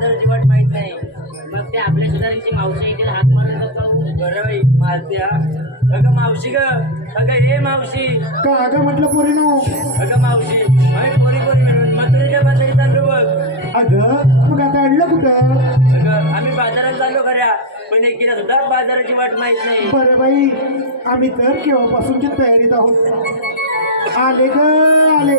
सुद्धा बाजाराची वाट माहीत नाही. मग ते आपल्या शेजारीची मावशी येतील हात मारून जातो बरं बाई मारत्या. अगं मावशी ग. अगं हे मावशी. का अगं म्हटलं पोरीनो अगं मावशी आम्ही पोरी पोरी म्हणून मथुरेच्या बाजारी चाललो बघ. अगं मग आता अडलं कुठं? अगं आम्ही बाजारात चाललो खऱ्या पण एकीला सुद्धा बाजाराची वाट माहीत नाही. बरं बाई आम्ही तर केव्हापासूनची तयारीत आहोत. आले ग आले.